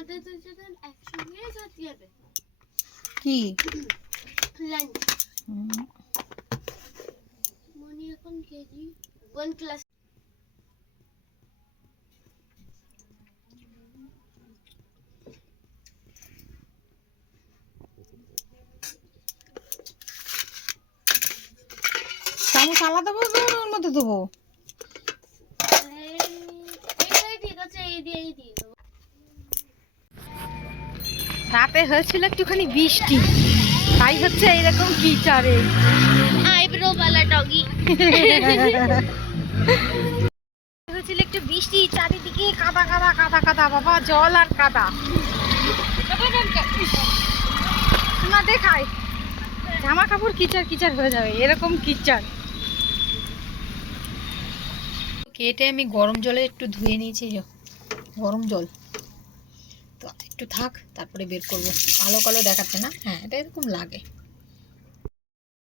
আমাদের দুজনের একসঙ্গে যেতে হবে কি লাঞ্চ মনি এখন কেজি ওয়ান ক্লাস চামচ আলাদা দেবো ওর মধ্যে দেবো এটাই ঠিক আছে এই দিয়ে এই দিয়ে দেবো রাতে হয়েছিল একটুখানি বৃষ্টি। তাই হচ্ছে এইরকম কিচারে। আইব্রো वाला ডগি। হয়েছিল একটু বৃষ্টি চারিদিকে কাদা কাদা কাদা কাদা বাবা জল আর কাদা। না দেখাই জামা কাপড় কিচার কিচার হয়ে যাবে এরকম কিচার। কেটে আমি গরম জলে একটু ধুয়ে নিয়েছি গরম জল। একটু থাক, তারপরে বের করব। কালো কালো দেখাচ্ছে না? হ্যাঁ এটা এরকম লাগে।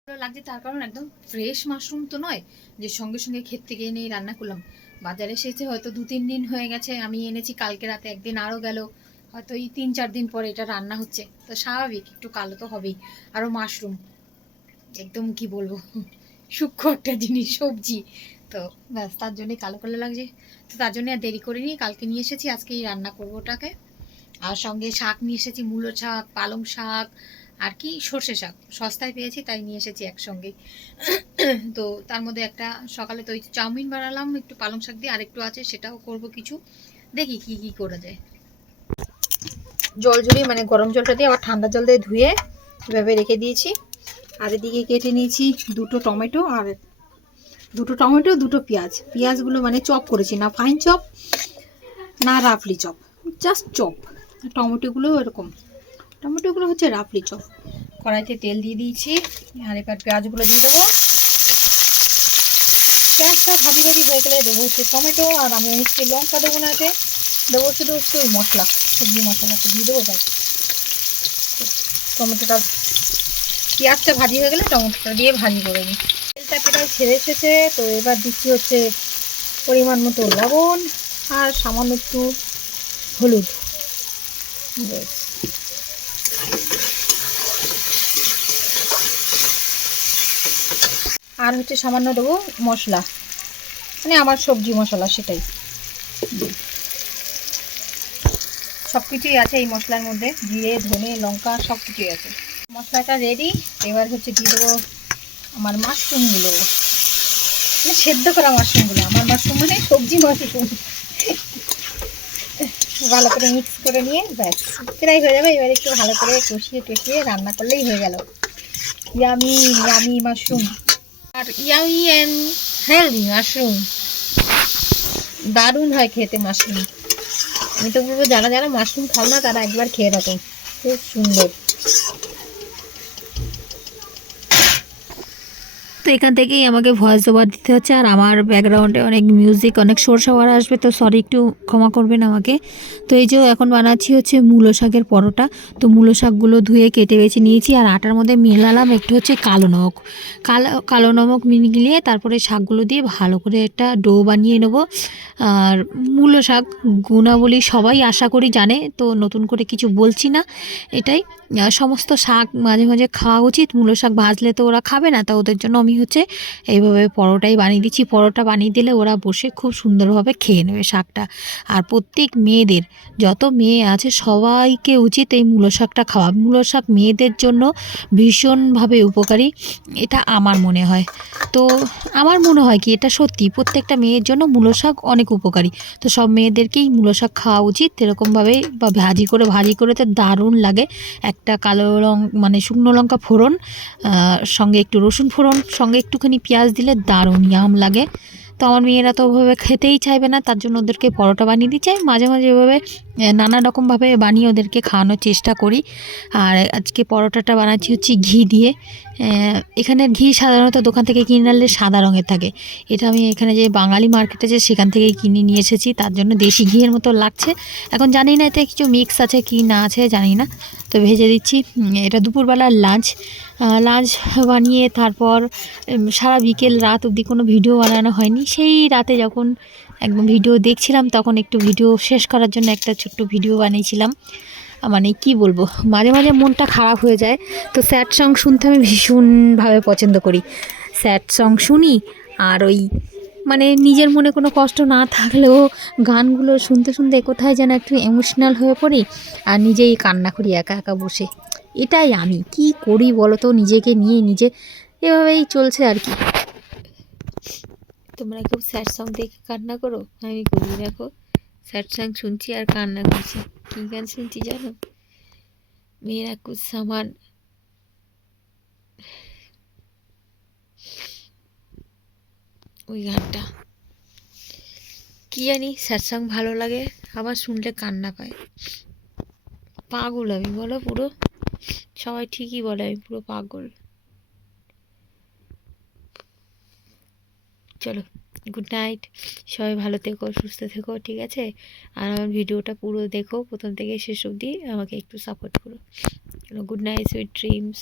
লাগছে তার কারণ একদম ফ্রেশ মাশরুম তো নয়, যে সঙ্গে সঙ্গে ক্ষেত থেকে এনেই রান্না করলাম। বাজারে এসেছে, হয়তো দু, তিন দিন হয়ে গেছে, আমি এনেছি, কালকে রাতে একদিন আরও গেল। হয়তো এই তিন, চার দিন পরে এটা রান্না হচ্ছে। তো স্বাভাবিক, একটু কালো তো হবেই। আরও মাশরুম একদম কি বলব? সূক্ষ্ম একটা জিনিস, সবজি। তো ব্যাস, তার জন্যই কালো কালো লাগছে। তো তার জন্য আর দেরি করিনি, কালকে নিয়ে এসেছি আজকেই রান্না করব ওটাকে। আর সঙ্গে শাক নিয়ে এসেছি, মূলো শাক, পালং শাক, আর কি সর্ষে শাক। সস্তায় পেয়েছি, তাই নিয়ে এসেছি একসঙ্গে। তো তার মধ্যে একটা, সকালে তো চাউমিন বানালাম, একটু পালং শাক দিয়ে আর একটু আছে, সেটাও করব কিছু। দেখি কি কি করা যায়। জল ঝরিয়ে মানে গরম জলটা দিয়ে আবার ঠান্ডা জল দিয়ে ধুয়ে এভাবে রেখে দিয়েছি। আর এদিকে কেটে নিয়েছি দুটো টমেটো আর দুটো টমেটো, দুটো পেঁয়াজ। পেঁয়াজগুলো মানে চপ করেছি, না ফাইন চপ, না রাফলি চপ, জাস্ট চপ। টমেটোগুলো এরকম। টমেটোগুলো হচ্ছে রাফলি চপ। কড়াইতে তেল দিয়ে দিয়েছি। আর এবার পেঁয়াজগুলো দিয়ে দেবো। পেঁয়াজটা ভাজি ভাজি হয়ে গেলে দেবো হচ্ছে টমেটো, আর আমি হচ্ছে লঙ্কা দেবো না এতে। দেবো শুধু একটু ওই মশলা, সবজি মশলাটা দিয়ে দেবো ব্যাস। টমেটোটা, পেঁয়াজটা ভাজি হয়ে গেলে টমেটোটা দিয়ে ভাজি করে নিই। তেলটা প্রায় ছেড়ে এসেছে, তো এবার দিচ্ছি হচ্ছে পরিমাণ মতো লবণ, আর সামান্য একটু হলুদ। আর হচ্ছে সামান্য দেবো মশলা। মানে আমার সবজি মশলা সেটাই। সব কিছুই আছে এই মশলার মধ্যে। জিরে, ধনে, লঙ্কা সব কিছুই আছে। মশলাটা রেডি এবার হচ্ছে দিয়ে দেবো আমার মাশরুমগুলো। মানে সেদ্ধ করা মাশরুমগুলো। আমার মাশরুম মানে সবজি মাশরুম। ভালো করে মিক্স করে নিয়ে ব্যাস। প্রায় হয়ে যাবে, এবার একটু ভালো করে কষিয়ে টেকিয়ে রান্না করলেই হয়ে গেল। Yummy yummy mushroom. R yummy and healthy mushroom. দারুণ হয় খেতে মাশরুম। আমি তো বলব, যারা যারা মাশরুম খাও না, তারা একবার খেয়ে রাখো খুব সুন্দর। এখান থেকেই আমাকে ভয়েস ওভার দিতে হচ্ছে। আর আমার ব্যাকগ্রাউন্ডে অনেক মিউজিক অনেক সরষাওয়ার আসবে, তো সরি একটু ক্ষমা করবেন আমাকে। তো এই যে এখন বানাচ্ছি হচ্ছে মূলো শাকের পরোটা। তো মূলো শাকগুলো ধুয়ে কেটে বেছে নিয়েছি। আর আটার মধ্যে মেলালাম একটু হচ্ছে কালো নমক। কালো কালো নমক মিলিয়ে তারপরে শাকগুলো দিয়ে ভালো করে একটা ডো বানিয়ে নেব। আর মূলো শাক গুণাবলী সবাই আশা করি জানে, তো নতুন করে কিছু বলছি না, এটাই। সমস্ত শাক মাঝে মাঝে খাওয়া উচিত। মূলো শাক ভাজলে তো ওরা খাবে না, তা ওদের জন্য আমি হচ্ছে, এইভাবে পরোটাই বানিয়ে দিচ্ছি। পরোটা বানিয়ে দিলে ওরা বসে খুব সুন্দরভাবে খেয়ে নেবে শাকটা। আর প্রত্যেক মেয়েদের, যত মেয়ে আছে, সবাইকে উচিত এই মূলো শাকটা খাওয়া। মূলো শাক মেয়েদের জন্য ভীষণভাবে উপকারী, এটা আমার মনে হয়। তো আমার মনে হয় কি, এটা সত্যি, প্রত্যেকটা মেয়ের জন্য মূলো শাক অনেক উপকারী। তো সব মেয়েদেরকেই মূলো শাক খাওয়া উচিত। এরকমভাবে বা ভাজি করে ভাজি করে তো দারুণ লাগে। একটা কালো রং মানে শুকনো লঙ্কা ফোড়ন সঙ্গে একটু রসুন ফোড়ন সঙ্গে একটুখানি পেঁয়াজ দিলে দারুণ ইয়াম লাগে। তো আমার মেয়েরা তো ওভাবে খেতেই চাইবে না, তার জন্য ওদেরকে পরোটা বানিয়ে দিই। চাই মাঝে মাঝে এভাবে নানা রকমভাবে বানিয়ে ওদেরকে খাওয়ানোর চেষ্টা করি। আর আজকে পরোটাটা বানাচ্ছি হচ্ছে ঘি দিয়ে। এখানে ঘি সাধারণত দোকান থেকে কিনে আনলে সাদা রঙের থাকে। এটা আমি এখানে যে বাঙালি মার্কেট আছে সেখান থেকেই কিনে নিয়ে এসেছি, তার জন্য দেশি ঘিয়ের মতো লাগছে। এখন জানি না এতে কিছু মিক্স আছে কি না আছে, জানি না। তো ভেজে দিচ্ছি। এটা দুপুরবেলার লাঞ্চ লাঞ্চ বানিয়ে তারপর সারা বিকেল রাত অবধি কোনো ভিডিও বানানো হয়নি। সেই রাতে যখন একদম ভিডিও দেখছিলাম, তখন একটু ভিডিও শেষ করার জন্য একটা ছোট্ট ভিডিও বানিয়েছিলাম। মানে কি বলব, মাঝে মাঝে মনটা খারাপ হয়ে যায়। তো স্যাড সং শুনতে আমি ভীষণভাবে পছন্দ করি। স্যাড সং শুনি আর ওই মানে নিজের মনে কোনো কষ্ট না থাকলেও গানগুলো শুনতে শুনতে কোথায় যেন একটু ইমোশনাল হয়ে পড়ি আর নিজেই কান্না করি একা একা বসে। এটাই আমি। কি করি বলো তো নিজেকে নিয়ে নিজে এভাবেই চলছে আর কি। তোমরা কেউ স্যাড সং দেখে কান্না করো? আমি করি, দেখো। স্যাড সং শুনছি আর কান্না করছি। কী গান শুনছি জানো? মেয়েরা কুছ সামান ওই গানটা। কি জানি স্যাড সং ভালো লাগে, আবার শুনলে কান্না পায়। পাগল আমি, বলো পুরো। সবাই ঠিকই বলে, আমি পুরো পাগল। চলো গুড নাইট সবাই ভালো থেকো, সুস্থ থেকো, ঠিক আছে? আর আমার ভিডিওটা পুরো দেখো, প্রথম থেকে শেষ অবধি আমাকে একটু সাপোর্ট করো। চলো গুড নাইট সুইট ড্রিমস